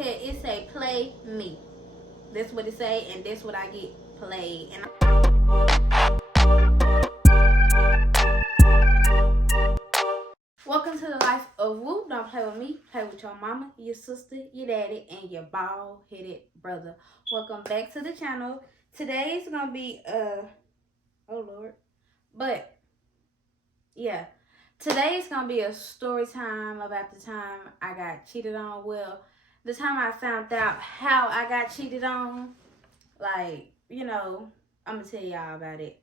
ahead, it say play me. That's what it say, and that's what I get played. And welcome to the life of Woo. Don't play with me. Play with your mama, your sister, your daddy, and your bald-headed brother. Welcome back to the channel. Today's gonna be oh Lord, but yeah, today's gonna be a story time about the time I got cheated on. Well, the time I found out how I got cheated on. Like, you know, I'm gonna tell y'all about it.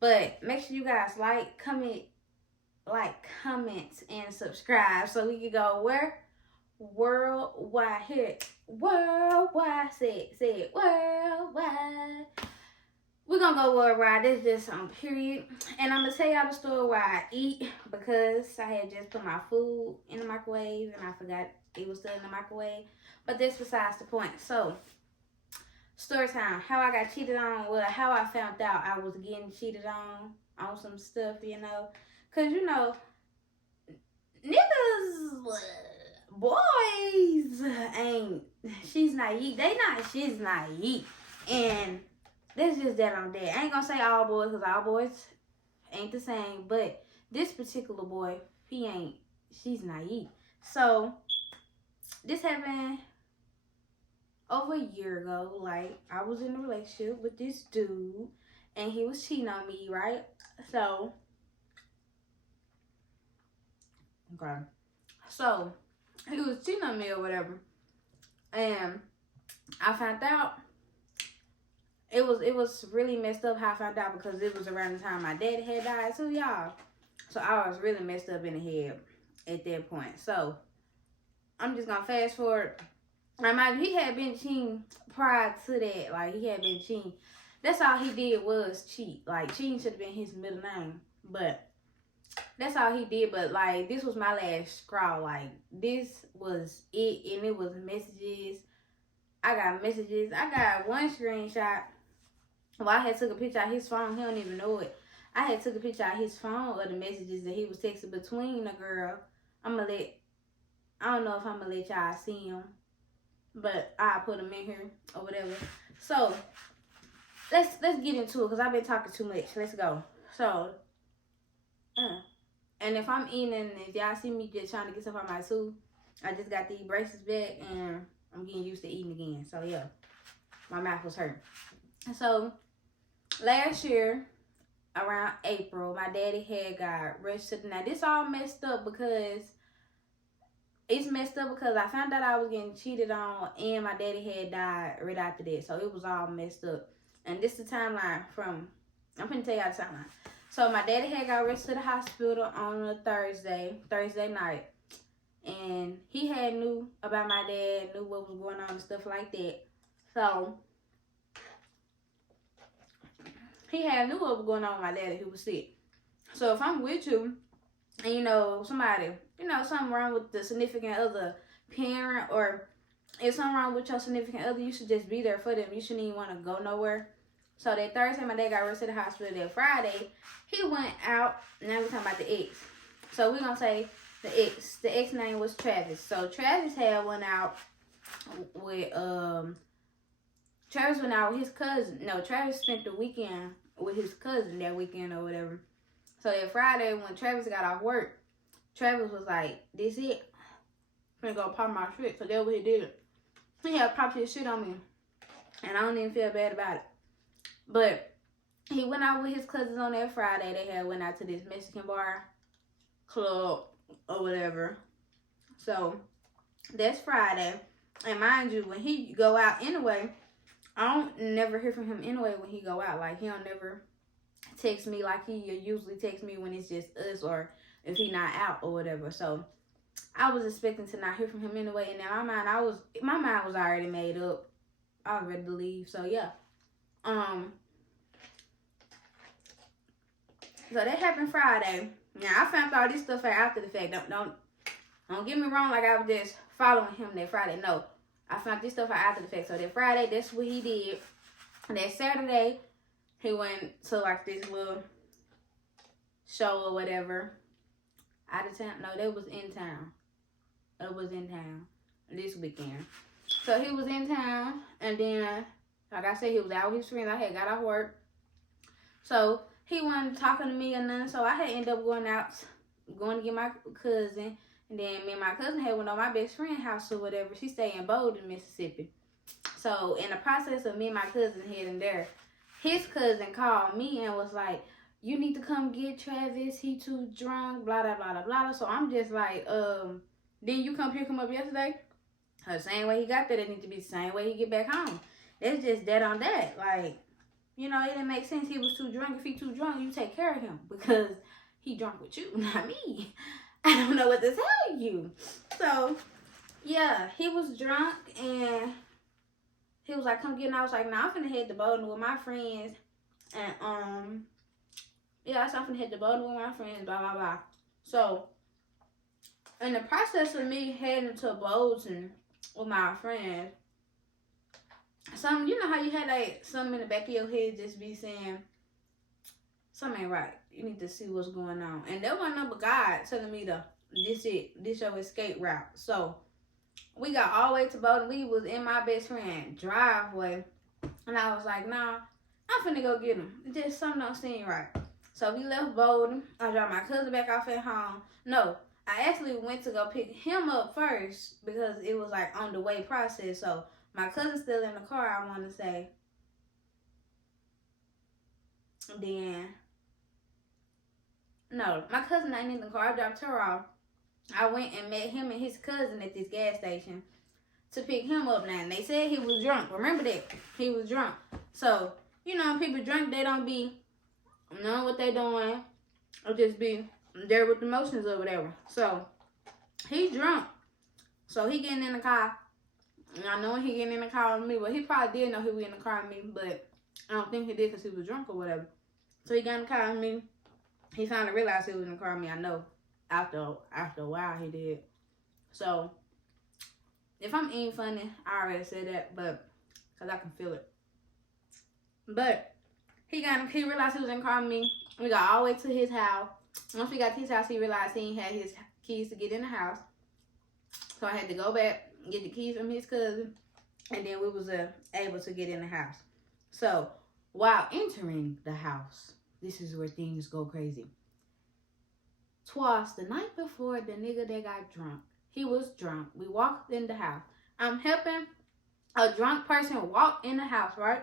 But make sure you guys like, comment, and subscribe so we can go where? Worldwide. Here, worldwide. Say it, worldwide. We're gonna go worldwide. This is just on period. And I'm gonna tell y'all the story where I eat, because I had just put my food in the microwave and I forgot it was still in the microwave. But that's besides the point. So, story time. How I got cheated on. Well, how I found out I was getting cheated on some stuff, you know. Because, you know, niggas, boys ain't, she's naive. She's naive. And that's just that on that. I ain't gonna say all boys, because all boys ain't the same. But this particular boy, she's naive. So, this happened over a year ago. Like, I was in a relationship with this dude, and he was cheating on me, right? So, okay. So, he was cheating on me or whatever. And I found out, it was really messed up how I found out, because it was around the time my daddy had died too, y'all. So, I was really messed up in the head at that point. So, I'm just gonna fast forward. He had been cheating prior to that. Like, he had been cheating. That's all he did was cheat. Like, cheating should have been his middle name. But that's all he did. But, like, this was my last straw. Like, this was it. And it was messages. I got messages. I got one screenshot. Well, I had took a picture of his phone. He don't even know it. I had took a picture of his phone of the messages that he was texting between the girl. I don't know if I'm going to let y'all see him. But I'll put them in here or whatever. So, let's get into it, because I've been talking too much. Let's go. So, and if I'm eating, and if y'all see me just trying to get stuff on my tooth, I just got these braces back, and I'm getting used to eating again. So, yeah, my mouth was hurting. So, last year, around April, my daddy had got rushed to the night. This all messed up because it's messed up because I found out I was getting cheated on, and my daddy had died right after that. So, it was all messed up. And this is the timeline from, I'm going to tell y'all the timeline. So, my daddy had got rushed to the hospital on a Thursday night. And he had knew about my dad, knew what was going on and stuff like that. So, he had knew what was going on with my daddy who was sick. So, if I'm with you, and you know, somebody, you know, something wrong with the significant other parent, or if something wrong with your significant other, you should just be there for them. You shouldn't even want to go nowhere. So that Thursday, my dad got rushed to the hospital. That Friday, he went out. Now we're talking about the ex. So we're going to say the ex. The ex name was Travis. So Travis had went out with, Travis went out with his cousin. No, Travis spent the weekend with his cousin that weekend or whatever. So that Friday, when Travis got off work, Travis was like, this it. I'm gonna go pop my shit. So that's what he did. He had popped his shit on me. And I don't even feel bad about it. But he went out with his cousins on that Friday. They had went out to this Mexican bar, club, or whatever. So that's Friday. And mind you, when he go out anyway, I don't never hear from him anyway when he go out. Like, he don't never text me like he usually text me when it's just us, or if he not out or whatever. So I was expecting to not hear from him anyway, and in my mind was already made up. I was ready to leave. So yeah. So that happened Friday. Now I found all this stuff out after the fact. Don't get me wrong, like I was just following him that Friday. No. I found this stuff out after the fact. So that Friday, that's what he did. And that Saturday, he went to like this little show or whatever. Out of town. No, that was in town. It was in town this weekend. So he was in town, and then, like I said, he was out with his friends. I had got off work. So he wasn't talking to me or nothing. So I had ended up going to get my cousin. And then me and my cousin had went on my best friend's house or whatever. She stayed in Bolden, Mississippi. So in the process of me and my cousin heading there, his cousin called me and was like, you need to come get Travis. He too drunk, blah, blah, blah, blah, blah. So I'm just like, didn't you come pick him up yesterday? The same way he got there, it need to be the same way he get back home. It's just that on that. Like, you know, it didn't make sense. He was too drunk. If he too drunk, you take care of him because he drunk with you, not me. I don't know what to tell you. So, yeah, he was drunk and he was like, come get him. I was like, nah, I'm finna head to Bolden with my friends. And, yeah, so I'm finna head to Bolden with my friends, blah, blah, blah. So, in the process of me heading to Bolden with my friends, you know how you had like something in the back of your head just be saying, something ain't right. You need to see what's going on. And there wasn't no but God telling me this your escape route. So we got all the way to Bolden. We was in my best friend driveway. And I was like, nah, I'm finna go get him. Just something don't seem right. So we left Bolden. I dropped my cousin back off at home. No, I actually went to go pick him up first because it was like on the way process. So my cousin's still in the car, I want to say. Then, no, my cousin ain't in the car. I dropped her off. I went and met him and his cousin at this gas station to pick him up now. And they said he was drunk. Remember that? He was drunk. So, you know, when people drunk, they don't be knowing what they doing. Or just be there with the emotions or whatever. So, he drunk. So, he getting in the car. And I know he getting in the car with me. Well, he probably did know he was in the car with me. But I don't think he did because he was drunk or whatever. So, he got in the car with me. He finally realized he was in the car with me. I know. After a while, he did. So, if I'm eating funny, I already said that. But, because I can feel it. But, he realized he was in the car with me. We got all the way to his house. Once we got to his house, he realized he ain't had his keys to get in the house. So, I had to go back, get the keys from his cousin. And then we was able to get in the house. So, while entering the house, this is where things go crazy. Twice the night before, the nigga that got drunk. He was drunk. We walked in the house. I'm helping a drunk person walk in the house, right?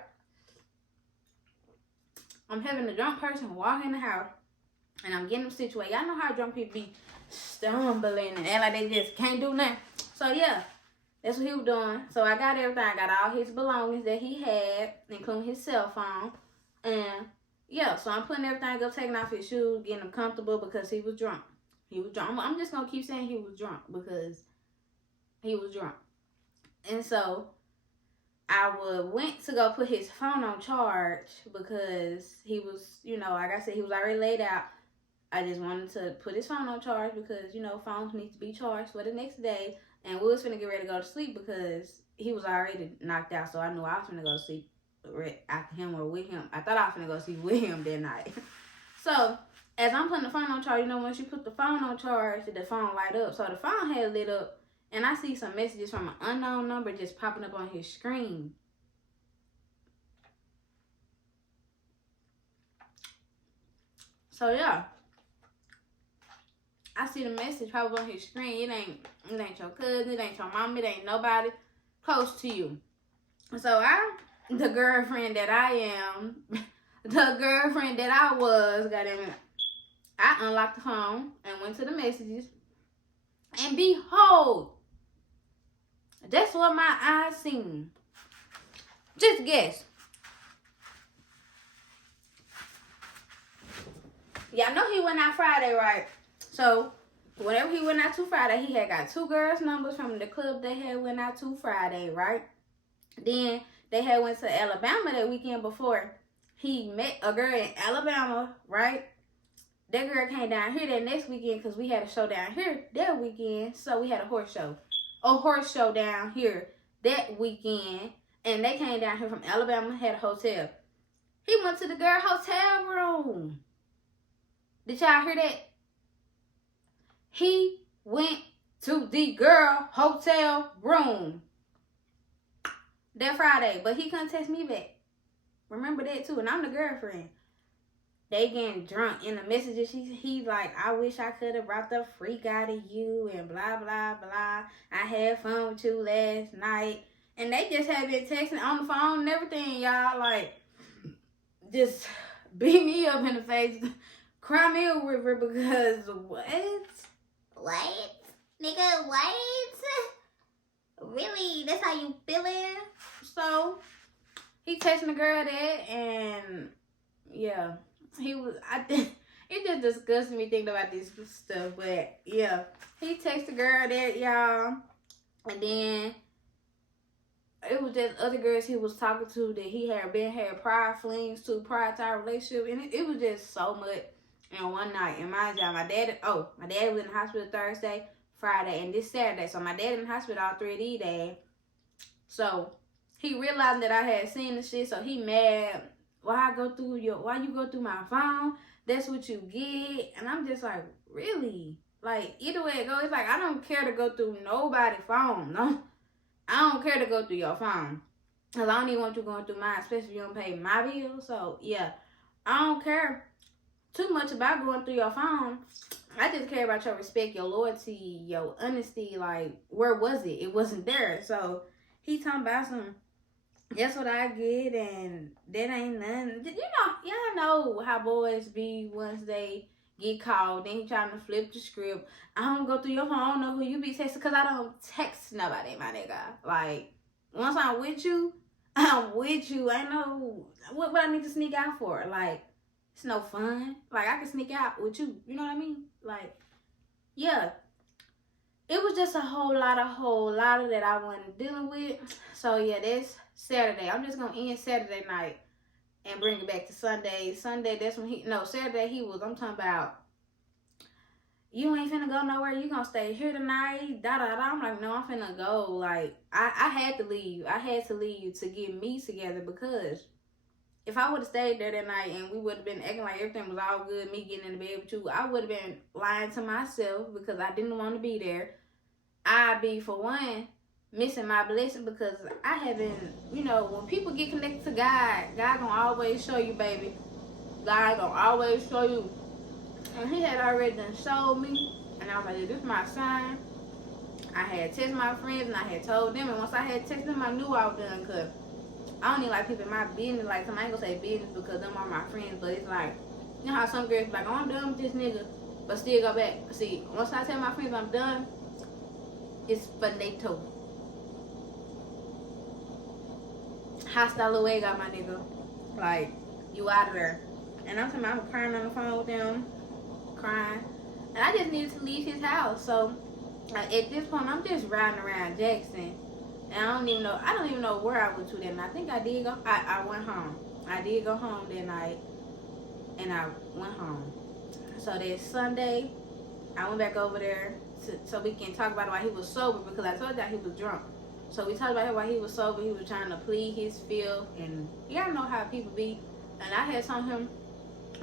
I'm having a drunk person walk in the house. And I'm getting them situated. Y'all know how drunk people be stumbling and act like they just can't do nothing. So, yeah. That's what he was doing. So, I got everything. I got all his belongings that he had, including his cell phone. And yeah, so I'm putting everything up, taking off his shoes, getting him comfortable because he was drunk. He was drunk. I'm just going to keep saying he was drunk because he was drunk. And so I went to go put his phone on charge because he was, you know, like I said, he was already laid out. I just wanted to put his phone on charge because, you know, phones need to be charged for the next day. And we was finna get ready to go to sleep because he was already knocked out. So I knew I was finna go to sleep after him or with him. I thought I was gonna go see with him that night. So as I'm putting the phone on charge, you know, once you put the phone on charge, the phone light up. So the phone had lit up, and I see some messages from an unknown number just popping up on his screen. So yeah, I see the message pop up on his screen. It ain't your cousin, it ain't your mom, it ain't nobody close to you. So the girlfriend that I am, the girlfriend that I was, I unlocked the phone and went to the messages. And behold, that's what my eyes seen. Just guess. Y'all know he went out Friday, right? So, whenever he went out to Friday, he had got 2 girls' numbers from the club they had went out to Friday, right? Then they had went to Alabama that weekend before. He met a girl in Alabama, right? That girl came down here that next weekend because we had a show down here that weekend. So we had a horse show. A horse show down here that weekend. And they came down here from Alabama, had a hotel. He went to the girl hotel room. Did y'all hear that? He went to the girl hotel room. that Friday, but he couldn't text me back. Remember that too, and I'm the girlfriend. They getting drunk in the messages. He's like, I wish I could have brought the freak out of you and blah blah blah. I had fun with you last night, and they just had been texting on the phone and everything, y'all. Like, just beat me up in the face, cry me a river because what? What? Nigga, what? Really? That's how you feeling? So he texting the girl that, and yeah, he was. I think it just disgusts me thinking about this stuff. But yeah, he texted the girl that, y'all, and then it was just other girls he was talking to that he had prior flings to prior to our relationship, and it was just so much in one night. And mind you, my dad was in the hospital Thursday, Friday, and this Saturday. So my dad in the hospital all 3 of these days. So he realized that I had seen the shit, so he mad. Why you go through my phone? That's what you get. And I'm just like, really? Like, either way it goes, it's like I don't care to go through nobody's phone. No. I don't care to go through your phone. Cause I don't even want you going through mine, especially if you don't pay my bill. So yeah. I don't care too much about going through your phone. I just care about your respect, your loyalty, your honesty. Like, where was it? It wasn't there. So he talking about some, that's what I get, and that ain't nothing. Y'all know how boys be once they get called. Then he trying to flip the script. I don't go through your phone. I don't know who you be texting because I don't text nobody, my nigga. Like, once I'm with you, I'm with you. I know what I need to sneak out for. Like, it's no fun. Like, I can sneak out with you. You know what I mean? Like, yeah. It was just a whole lot of that I wasn't dealing with. So, yeah, that's Saturday. I'm just going to end Saturday night and bring it back to Sunday. Sunday, that's when Saturday I'm talking about, you ain't finna go nowhere. You gonna stay here tonight, da-da-da. I'm like, no, I'm finna go. Like, I had to leave. I had to leave to get me together because if I would have stayed there that night and we would have been acting like everything was all good, me getting in the bed with you, I would have been lying to myself because I didn't want to be there. I'd be, for one, missing my blessing because I haven't, when people get connected to God, God gonna always show you, baby. God gonna always show you. And he had already done showed me, and I was like, this is my sign. I had texted my friends and I had told them, and once I had texted them, I knew I was done, because I don't even like people in my business. Like, I ain't gonna say business because them are my friends, but it's like, you know how some girls be like, oh, I'm done with this nigga, but still go back. See, once I tell my friends I'm done, it's finito. Hasta luego, my nigga. Like, you out of there. And I'm talking about, I'm crying on the phone with them, crying. And I just needed to leave his house. So, like, at this point, I'm just riding around Jackson. And I don't even know where I went to that night. I think I did go, I went home. I did go home that night. And I went home. So that Sunday, I went back over there so we can talk about why he was sober, because I told y'all he was drunk. So we talked about why he was sober. He was trying to plead his fifth, and y'all know how people be. And I had told him,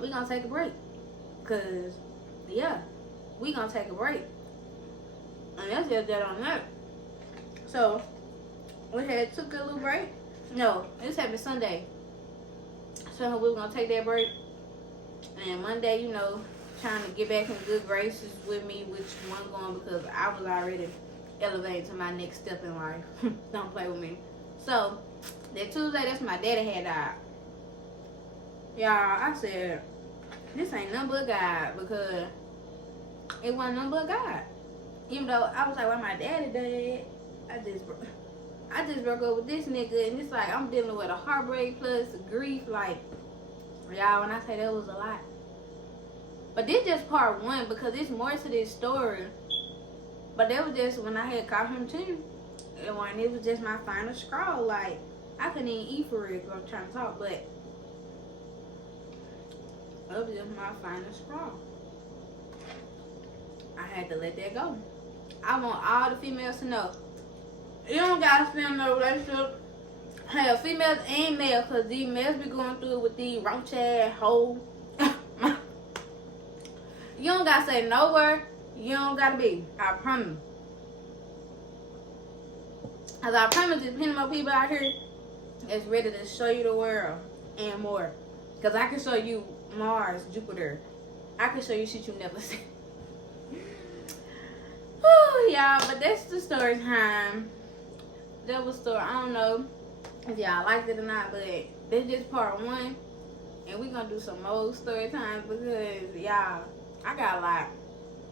we gonna take a break, cause yeah, we gonna take a break. And that's just that on that. So we had took a little break. No, this happened Sunday. So we were gonna take that break, and Monday, trying to get back in good graces with me, which wasn't going because I was already elevated to my next step in life. Don't play with me. So that Tuesday, that's my daddy had died. Y'all, I said, this ain't nothing but God, because it wasn't nothing but God. Even though I was like, why my daddy died, I just broke up with this nigga, and it's like I'm dealing with a heartbreak plus grief. Like, y'all, when I say that was a lot. But this just part one, because it's more to this story. But that was just when I had caught him too. And when it was just my final straw. Like, I couldn't even eat for real because I'm trying to talk. But it was just my final straw. I had to let that go. I want all the females to know, you don't gotta spend no relationship. Hell, females and males, because these males be going through it with these roach ass hoes. You don't gotta say nowhere. You don't gotta be. I promise. As I promise, there's plenty more people out here that's ready to show you the world and more. Because I can show you Mars, Jupiter. I can show you shit you never seen. Whew, y'all, but that's the story time. That was story. I don't know if y'all liked it or not, but this just part one. And we gonna do some more story times because, y'all, I got a lot.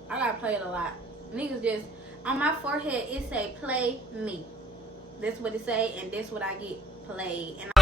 I got played a lot. Niggas just, on my forehead, it say, play me. That's what it say, and that's what I get, played. And